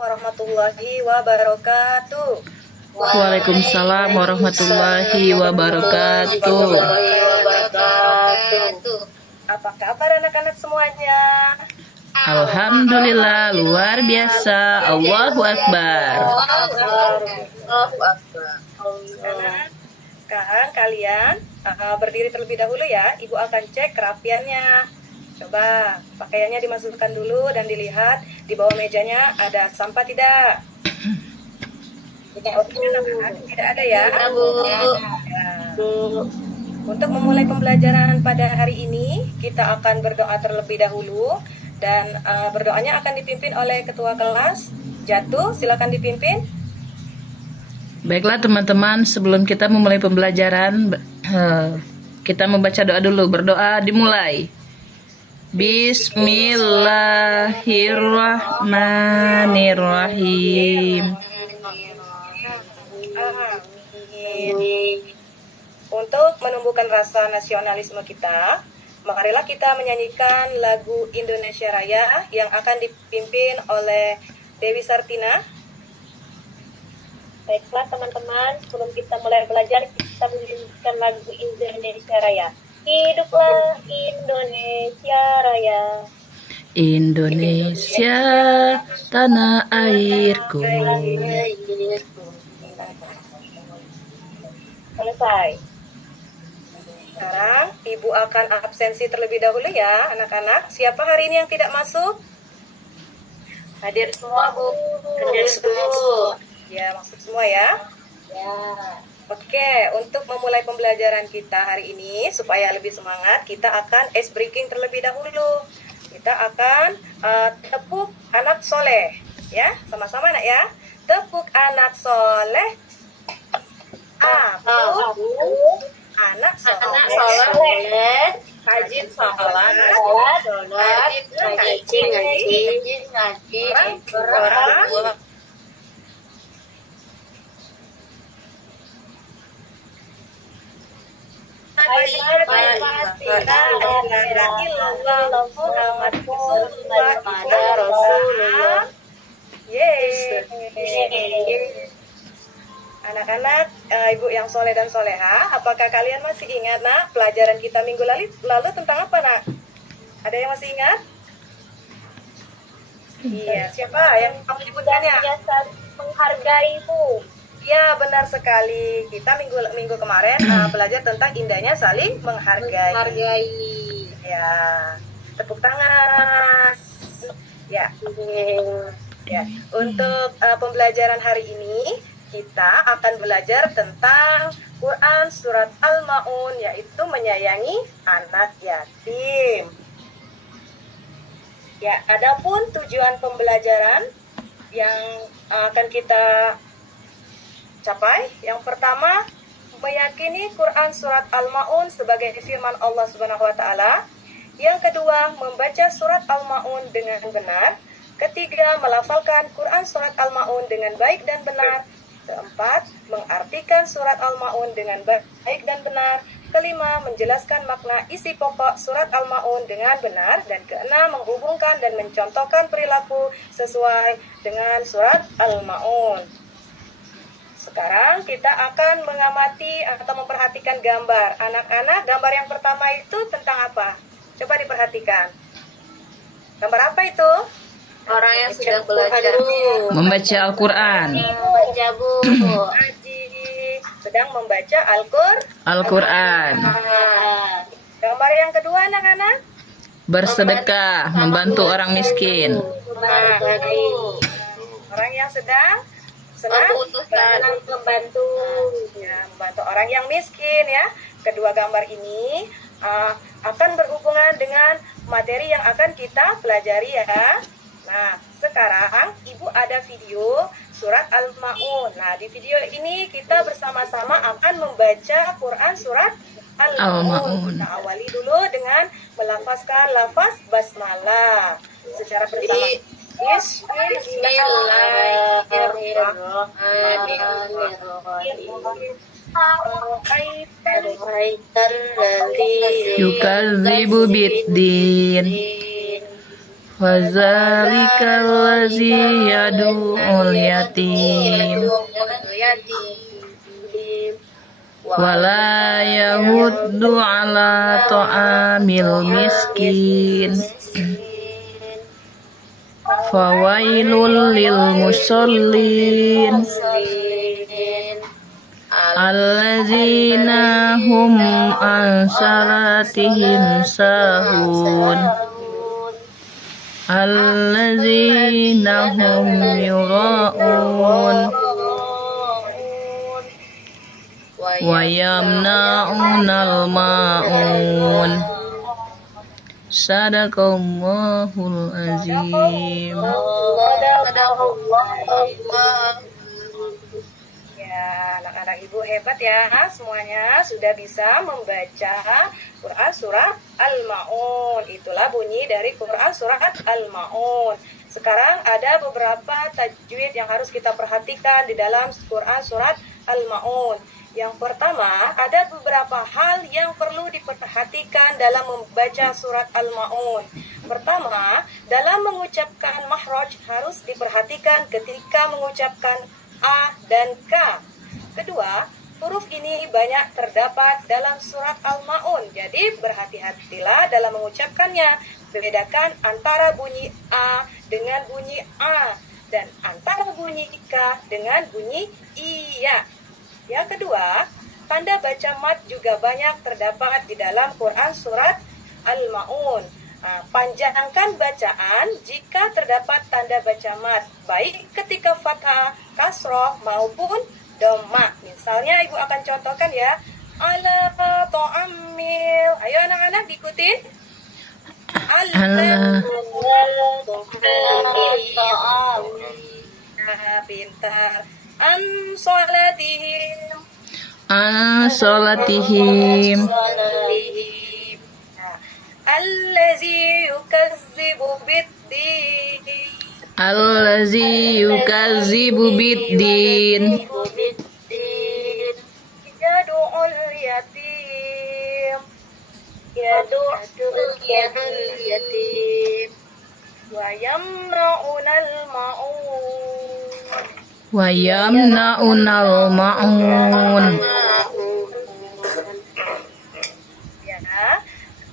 Warahmatullahi wabarakatuh. Waalaikumsalam warahmatullahi wabarakatuh. Apa kabar anak-anak semuanya? Alhamdulillah luar biasa. Allahu Akbar. Sekarang kalian berdiri terlebih dahulu ya. Ibu akan cek kerapiannya. Coba pakaiannya dimasukkan dulu dan dilihat di bawah mejanya ada sampah tidak? Tidak ada ya. Untuk memulai pembelajaran pada hari ini, kita akan berdoa terlebih dahulu dan berdoanya akan dipimpin oleh ketua kelas. Jatuh, silakan dipimpin. Baiklah teman-teman, sebelum kita memulai pembelajaran, kita membaca doa dulu. Berdoa dimulai. Bismillahirrahmanirrahim. Untuk menumbuhkan rasa nasionalisme kita, marilah kita menyanyikan lagu Indonesia Raya yang akan dipimpin oleh Dewi Sartina. Baiklah teman-teman, sebelum kita mulai belajar, kita menyanyikan lagu Indonesia Raya. Hiduplah Indonesia Raya. Indonesia tanah airku. Selesai. Sekarang Ibu akan absensi terlebih dahulu ya anak-anak. Siapa hari ini yang tidak masuk? Hadir semua, Bu. Hadir semua, Bu. Ya, masuk semua ya. Ya. Oke, untuk memulai pembelajaran kita hari ini supaya lebih semangat, kita akan ice breaking terlebih dahulu. Kita akan tepuk anak soleh, ya, sama-sama nak ya. Tepuk anak soleh. Aku anak soleh. Rajin sholat, ngaji, orang Anak-anak, ibu yang soleh dan soleha, apakah kalian masih ingat nak pelajaran kita minggu lalu tentang apa nak? Ada yang masih ingat? Iya, siapa yang kamu menyebutkannya? Biasa menghargai, Bu. Ya, benar sekali. Kita minggu kemarin belajar tentang indahnya saling menghargai. Ya, tepuk tangan. Ya. Ya, untuk pembelajaran hari ini kita akan belajar tentang Quran surat Al-Maun, yaitu menyayangi anak yatim. Ya, adapun tujuan pembelajaran yang akan kita capai, yang pertama, meyakini Quran surat Al-Maun sebagai firman Allah Subhanahu wa taala. Yang kedua, membaca surat Al-Maun dengan benar. Ketiga, melafalkan Quran surat Al-Maun dengan baik dan benar. Keempat, mengartikan surat Al-Maun dengan baik dan benar. Kelima, menjelaskan makna isi pokok surat Al-Maun dengan benar. Dan keenam, menghubungkan dan mencontohkan perilaku sesuai dengan surat Al-Maun. Sekarang kita akan mengamati atau memperhatikan gambar. Anak-anak, gambar yang pertama itu tentang apa? Coba diperhatikan. Gambar apa itu? Orang yang sedang belajar Membaca Al-Quran. membaca, Bu. Sedang membaca Al-Quran. Gambar yang kedua anak-anak? Bersedekah, membantu orang miskin. Orang yang sedang membantu. Ya, membantu orang yang miskin ya. Kedua gambar ini akan berhubungan dengan materi yang akan kita pelajari ya. Nah, sekarang Ibu ada video surat Al-Maun. Nah, di video ini kita bersama-sama akan membaca Quran surat Al-Maun. Kita awali dulu dengan melafazkan lafaz basmalah secara bersama. Yukadzibu biddin. Fadzalikal ladzi yad'ul yatim wala yahuddu ala ta'amil miskin. Fawailul lil musallin allazina hum an salatihim sahun allazina hum yura'un wa yamna'unal ma'un. Sadaqallahul azim. Ya, anak-anak ibu hebat ya, semuanya sudah bisa membaca Quran surat Al-Ma'un. Itulah bunyi dari Quran surat Al-Ma'un. Sekarang ada beberapa tajwid yang harus kita perhatikan di dalam Quran surat Al-Ma'un. Yang pertama, ada beberapa hal yang perlu diperhatikan dalam membaca surat Al-Ma'un. Pertama, dalam mengucapkan makhraj harus diperhatikan ketika mengucapkan A dan K. Kedua, huruf ini banyak terdapat dalam surat Al-Ma'un. Jadi berhati-hatilah dalam mengucapkannya. Bedakan antara bunyi A dengan bunyi A dan antara bunyi K dengan bunyi Iya. Yang kedua, tanda baca mat juga banyak terdapat di dalam Quran surat Al-Ma'un. Panjangkan bacaan jika terdapat tanda baca mat, baik ketika fathah, kasroh maupun dhamma. Misalnya ibu akan contohkan ya. Ala ta'amil. Ayo anak-anak diikutin. Allah. Pintar. An sholatihim. An sholatihim. Allazi yukazzibu biddin. Allazi yukazzibu biddin. Yadu'ul yatim. Yadu'ul yatim. Wa yamra'unal ma'un. Wa yamna'unal ma'un. Ya.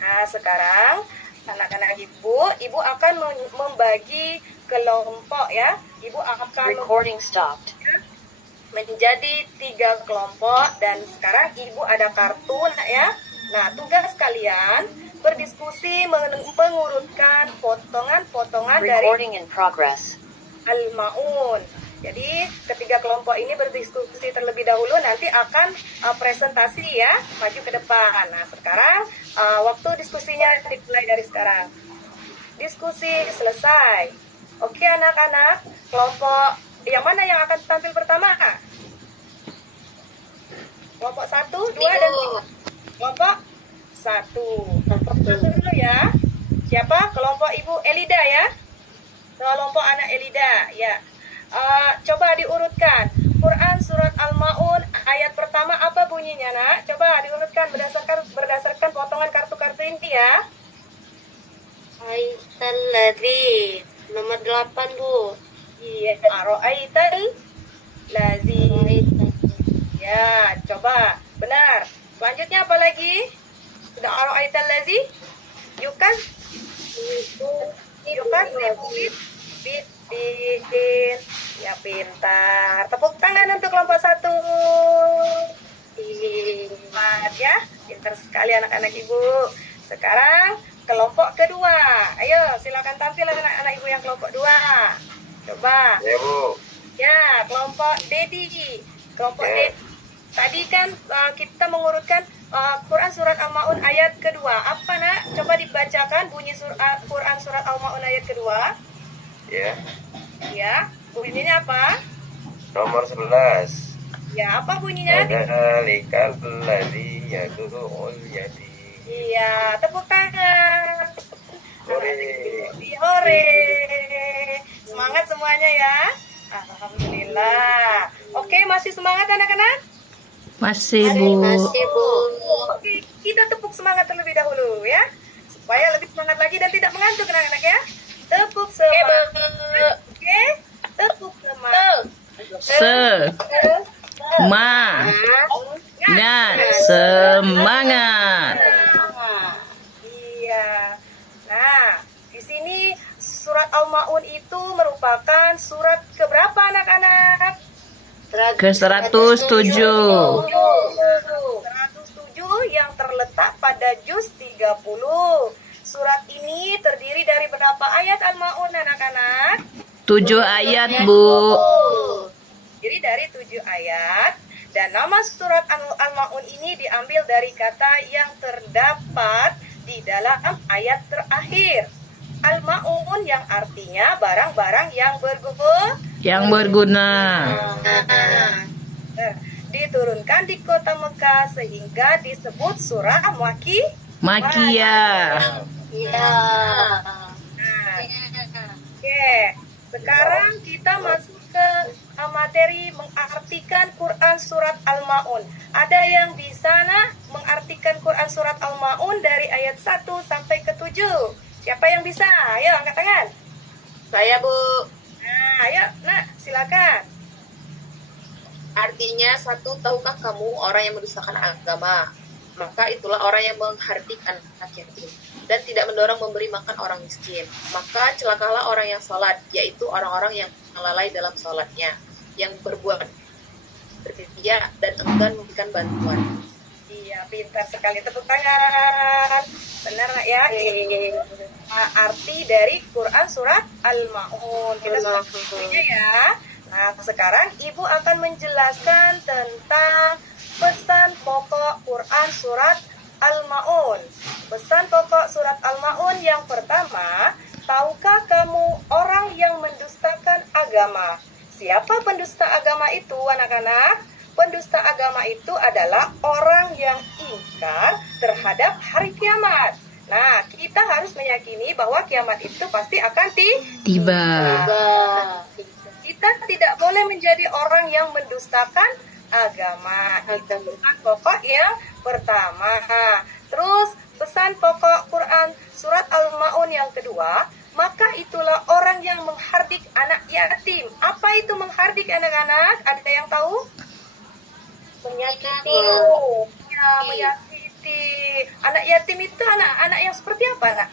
Nah, sekarang anak-anak ibu akan membagi kelompok ya. Ibu akan menjadi 3 kelompok dan sekarang ibu ada kartu ya. Nah, tugas kalian berdiskusi mengurutkan potongan-potongan dari Al-Ma'un. Jadi ketiga kelompok ini berdiskusi terlebih dahulu, nanti akan presentasi ya, maju ke depan. Nah sekarang waktu diskusinya dimulai dari sekarang. Diskusi selesai. Oke anak-anak, kelompok yang mana yang akan tampil pertama? Kelompok 1, 2, dan 3. Kelompok 1. Kelompok 1 dulu ya. Siapa? Kelompok Ibu Elida ya. Kelompok anak Elida ya. Coba diurutkan Quran surat Al-Ma'un ayat pertama apa bunyinya nak? Coba diurutkan berdasarkan potongan kartu-kartu ini ya. Aital ladzi nomor 8 Bu. Iya, Aro'aital lazi. Ya, coba benar. Selanjutnya apa lagi? Sudah Aro'aital lazi? Yukan Bidin. Ya pintar. Tepuk tangan untuk kelompok 1. Hebat ya. Pintar sekali anak-anak ibu. Sekarang kelompok kedua. Ayo silakan tampil anak-anak ibu yang kelompok 2. Coba. Ya Bu. Ya, kelompok Dedi. Kelompok Dedi. Tadi kan kita mengurutkan Quran surat Al-Ma'un ayat kedua. Apa nak? Coba dibacakan bunyi Quran surat Al-Ma'un ayat kedua. Ya. Ya, bunyinya apa? Nomor 11. Ya, apa bunyinya? Fadzalikal ladzi yad'ul yatim. Iya, tepuk tangan. Hore. Hore. Semangat semuanya ya. Alhamdulillah. Oke, masih semangat anak-anak? Masih Bu. Oke, kita tepuk semangat terlebih dahulu ya. Supaya lebih semangat lagi dan tidak mengantuk anak-anak ya. Tepuk semangat. Oke, tepuk semangat. Semangat. Iya. Nah, di sini surat Al-Maun itu merupakan surat keberapa anak-anak? Ke-107. 107 yang terletak pada juz 30. Surat ini terdiri dari berapa ayat Al-Maun anak-anak? 7 ayat, Bu. Jadi dari 7 ayat. Dan nama surat Al-Maun ini diambil dari kata yang terdapat di dalam ayat terakhir. Al-Maun yang artinya barang-barang yang Berguna. Diturunkan di kota Mekah sehingga disebut surah Makiyah. Nah, oke, sekarang kita masuk ke materi mengartikan Quran surat Al-Maun. Ada yang bisa mengartikan Quran surat Al-Maun dari ayat 1 sampai ke 7? Siapa yang bisa? Ayo angkat tangan. Saya, Bu. Nah, ayo, silakan. Artinya, 1, tahukah kamu orang yang mendustakan agama? Maka itulah orang yang menghardik anak yatim dan tidak mendorong memberi makan orang miskin. Maka celakalah orang yang sholat, yaitu orang-orang yang lalai dalam sholatnya, yang berbuat bersedia dan enggan memberikan bantuan. Iya, pintar sekali, tepuk tangan. Benar nggak ya? Arti dari Quran surat Al-Maun. Kita selanjutnya ya. Nah, sekarang Ibu akan menjelaskan tentang pesan pokok Quran surat Al-Maun. Pesan pokok surat Al-Maun yang pertama, tahukah kamu orang yang mendustakan agama? Siapa pendusta agama itu, anak-anak? Pendusta agama itu adalah orang yang ingkar terhadap hari kiamat. Nah, kita harus meyakini bahwa kiamat itu pasti akan Tiba. Kita tidak boleh menjadi orang yang mendustakan agama. Itu pesan pokok yang pertama. Terus pesan pokok Quran surat Al-Maun yang kedua, maka itulah orang yang menghardik anak yatim. Apa itu menghardik anak-anak? Ada yang tahu? Menyakiti. Ya, menyakiti. Anak yatim itu anak-anak yang seperti apa, Nak?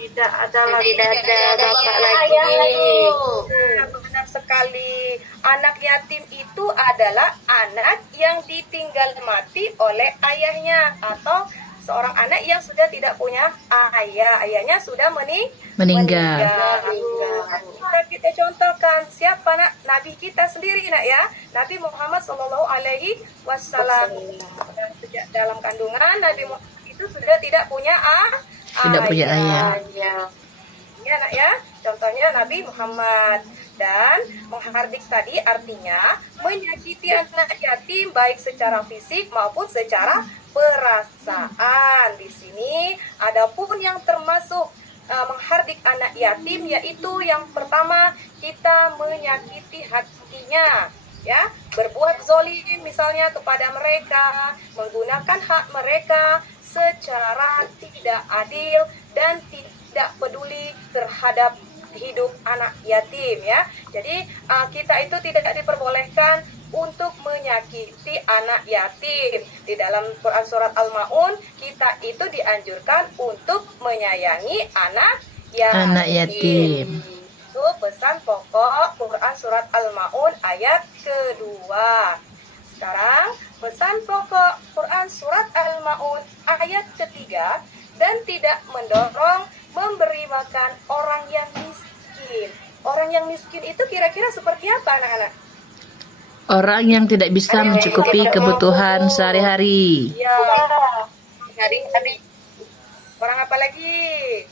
Tidak ada bapak Ayah lagi. Benar sekali. Anak yatim itu adalah anak yang ditinggal mati oleh ayahnya atau seorang anak yang sudah tidak punya ayah. Ayahnya sudah meninggal. Kita contohkan siapa Nabi kita sendiri ya, Nabi Muhammad SAW. Sejak dalam kandungan Nabi Muhammad itu sudah tidak punya ayah. Ya nak ya, contohnya Nabi Muhammad. Dan menghardik tadi artinya menyakiti anak yatim baik secara fisik maupun secara perasaan. Di sini adapun yang termasuk menghardik anak yatim, yaitu yang pertama kita menyakiti hatinya, ya, berbuat zolim misalnya kepada mereka, menggunakan hak mereka secara tidak adil dan tidak peduli terhadap hidup anak yatim, ya. Jadi kita itu tidak diperbolehkan untuk menyakiti anak yatim. Di dalam Quran surat Al-Maun kita itu dianjurkan untuk menyayangi anak yatim. Itu pesan pokok Quran surat Al-Maun ayat kedua. Sekarang pesan pokok Quran surat Al-Maun ayat ketiga, dan tidak mendorong memberi makan orang yang miskin. Orang yang miskin itu kira-kira seperti apa, anak-anak? Orang yang tidak bisa mencukupi kebutuhan sehari-hari. Ya, hari-hari. Orang apa lagi?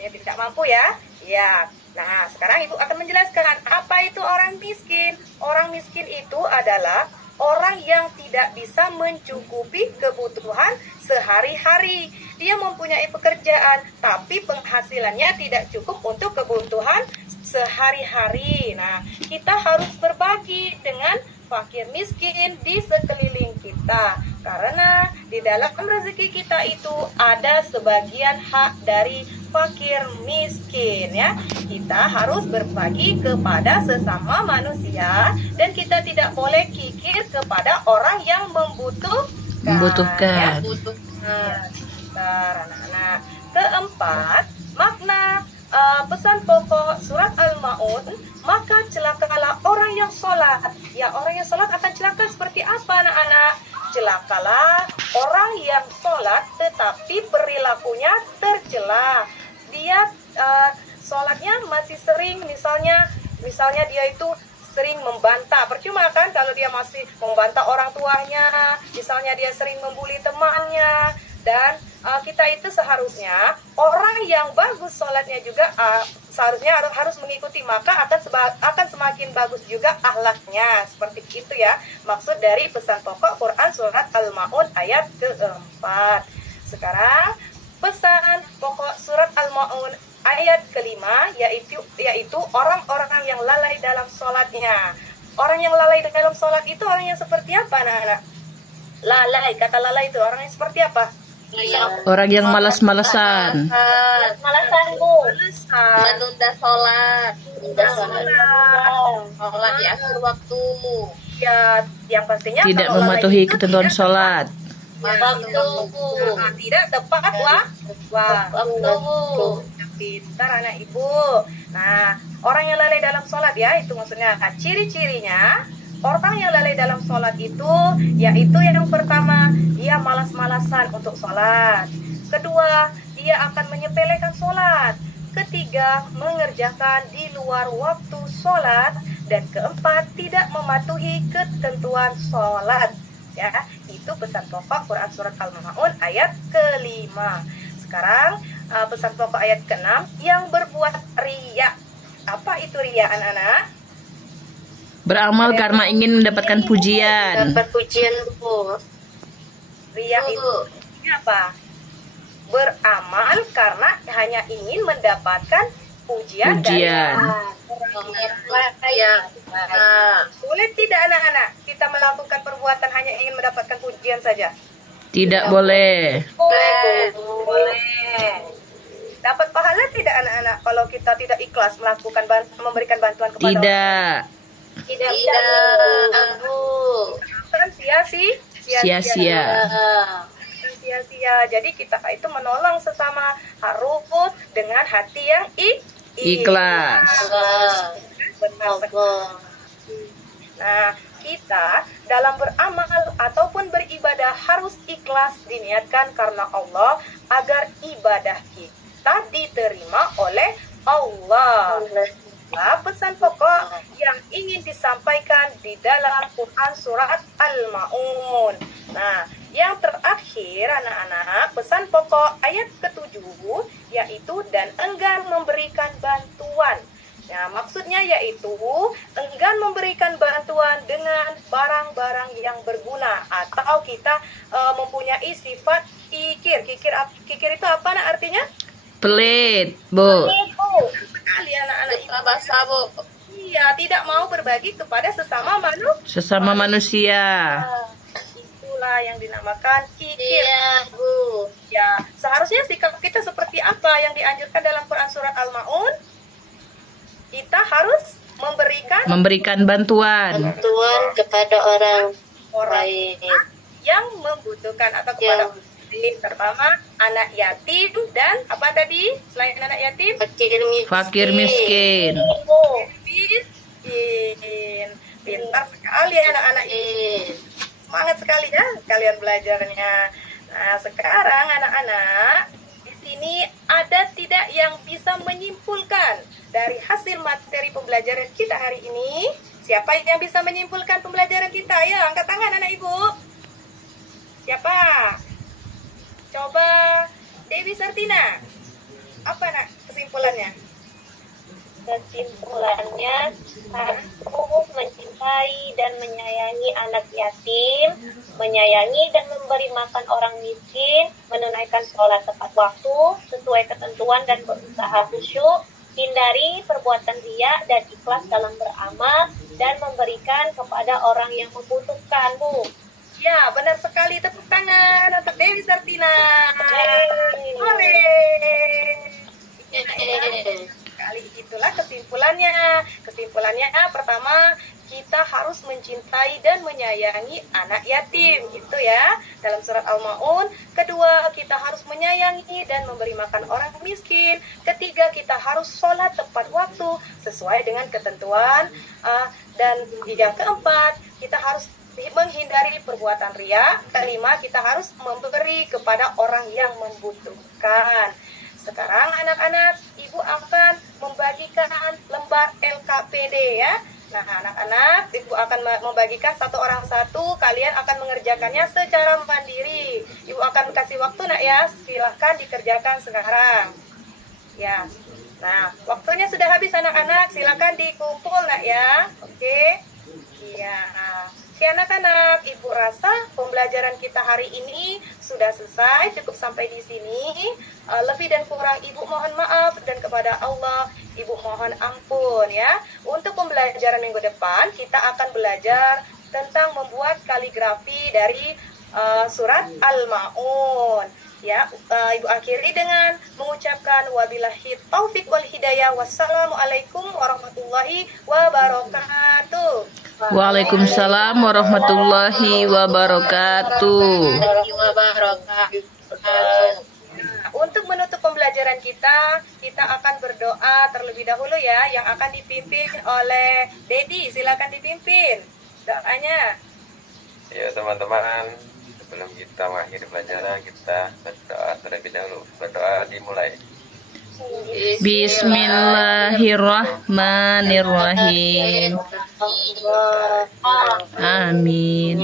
Yang tidak mampu ya? Ya. Nah, sekarang Ibu akan menjelaskan apa itu orang miskin. Orang miskin itu adalah orang yang tidak bisa mencukupi kebutuhan sehari-hari. Dia mempunyai pekerjaan, tapi penghasilannya tidak cukup untuk kebutuhan sehari-hari. Nah, kita harus berbagi dengan fakir miskin di sekeliling kita. Karena di dalam rezeki kita itu ada sebagian hak dari fakir miskin ya. Kita harus berbagi kepada sesama manusia dan kita tidak boleh kikir kepada orang yang Membutuhkan. Bentar, anak-anak. Keempat, makna pesan pokok surat Al-Maun, maka celakalah orang yang sholat. Ya, orang yang sholat akan celaka seperti apa, anak-anak? Celakalah orang yang sholat tetapi perilakunya tercela. Dia sholatnya masih sering, misalnya dia itu sering membantah. Percuma kan kalau dia masih membantah orang tuanya, misalnya dia sering membuli temannya. Dan kita itu seharusnya orang yang bagus sholatnya juga seharusnya harus mengikuti, maka akan semakin bagus juga akhlaknya. Seperti itu ya maksud dari pesan pokok Quran surat Al-Maun ayat keempat. Sekarang pesan pokok surat Al-Maun ayat kelima yaitu orang-orang yang lalai dalam sholatnya. Orang yang lalai dalam sholat itu orang yang seperti apa, anak-anak? Lalai, kata lalai itu orang yang seperti apa? Orang yang malas-malasan. Malasan, Bu. Menunda sholat. Sholat di akhir waktu. Ya, yang pastinya Tidak kalau mematuhi lalai itu ketentuan tidak sholat. tidak tepat Waktu. pintar anak ibu. Nah, orang yang lalai dalam sholat ya, itu maksudnya ciri-cirinya. Orang yang lalai dalam sholat itu, yaitu yang pertama, dia malas-malasan untuk sholat. Kedua, dia akan menyepelekan sholat. Ketiga, mengerjakan di luar waktu sholat. Dan keempat, tidak mematuhi ketentuan sholat. Ya, itu pesan pokok Quran surat Al-Maun ayat kelima. Sekarang pesan pokok ayat keenam, yang berbuat riya. Apa itu riya, anak-anak? Beramal karena ingin mendapatkan pujian. Dapat pujian, Bu. Riya itu apa? Beramal karena hanya ingin mendapatkan pujian dari orang lain. Boleh tidak anak-anak kita melakukan perbuatan hanya ingin mendapatkan pujian saja? Tidak boleh. Boleh. Dapat pahala tidak anak-anak kalau kita tidak ikhlas melakukan memberikan bantuan kepada orang? Tidak. Tidak, Bu. Kan Sia-sia. Sia-sia. Jadi kita itu menolong sesama harus dengan hati yang Ikhlas. Benar sekali. Nah, kita dalam beramal ataupun beribadah harus ikhlas diniatkan karena Allah agar ibadah kita diterima oleh Allah. Nah, pesan pokok yang ingin disampaikan di dalam Quran surat Al-Maun. Nah, yang terakhir anak-anak, pesan pokok ayat ke-7 yaitu dan enggan memberikan bantuan. Nah, maksudnya yaitu enggan memberikan bantuan dengan barang-barang yang berguna atau kita mempunyai sifat kikir. Kikir itu apa nak artinya? Pelit, Bu. Sekali anak-anak itu. Bahasa, Bu. Iya, tidak mau berbagi kepada sesama Sesama manusia. Itulah yang dinamakan kikir. Iya, Bu. Ya, seharusnya sikap kita seperti apa yang dianjurkan dalam Quran surat Al-Maun? Kita harus Memberikan bantuan. Bantuan kepada orang lain yang membutuhkan atau kepada pertama anak yatim dan apa tadi selain anak yatim? Fakir miskin. Miskin. Pintar sekali anak-anak ini. Semangat sekali ya kalian belajarnya. Nah, sekarang anak-anak di sini ada tidak yang bisa menyimpulkan dari hasil materi pembelajaran kita hari ini? Siapa yang bisa menyimpulkan pembelajaran kita? Ayo angkat tangan anak ibu. Siapa? Coba Dewi Sartina. Apa nak kesimpulannya? Kesimpulannya, aku mencintai dan menyayangi anak yatim, menyayangi dan memberi makan orang miskin, menunaikan sholat tepat waktu sesuai ketentuan dan berusaha khusyuk, hindari perbuatan riya dan ikhlas dalam beramal, dan memberikan kepada orang yang membutuhkan, Bu. Ya, benar sekali. Tepuk tangan untuk Dewi Sartina. Hore. Kali itulah kesimpulannya. Kesimpulannya pertama, kita harus mencintai dan menyayangi anak yatim, gitu ya, dalam surat Al-Maun. Kedua, kita harus menyayangi dan memberi makan orang miskin. Ketiga, kita harus sholat tepat waktu sesuai dengan ketentuan. Dan yang keempat, kita harus menghindari perbuatan riya. Kelima, kita harus memberi kepada orang yang membutuhkan. Sekarang anak-anak, ibu akan membagikan lembar LKPD ya. Nah, anak-anak, ibu akan membagikan satu orang satu. Kalian akan mengerjakannya secara mandiri. Ibu akan kasih waktu nak ya. Silahkan dikerjakan sekarang. Ya. Nah, waktunya sudah habis anak-anak. Silahkan dikumpul nak ya. Oke. Iya. Oke anak-anak, ibu rasa pembelajaran kita hari ini sudah selesai, cukup sampai di sini. Lebih dan kurang ibu mohon maaf, dan kepada Allah ibu mohon ampun ya. Untuk pembelajaran minggu depan kita akan belajar tentang membuat kaligrafi dari surat Al-Maun. Ya, ibu akhiri dengan mengucapkan wabillahi taufik wal hidayah. Wassalamualaikum warahmatullahi wabarakatuh. Waalaikumsalam warahmatullahi wabarakatuh. Untuk menutup pembelajaran kita akan berdoa terlebih dahulu ya, yang akan dipimpin oleh Dedi. Silakan dipimpin doanya. Ya teman-teman, sebelum kita mengakhiri pelajaran, kita berdoa terlebih dahulu. Berdoa dimulai. Bismillahirrahmanirrahim. Amin.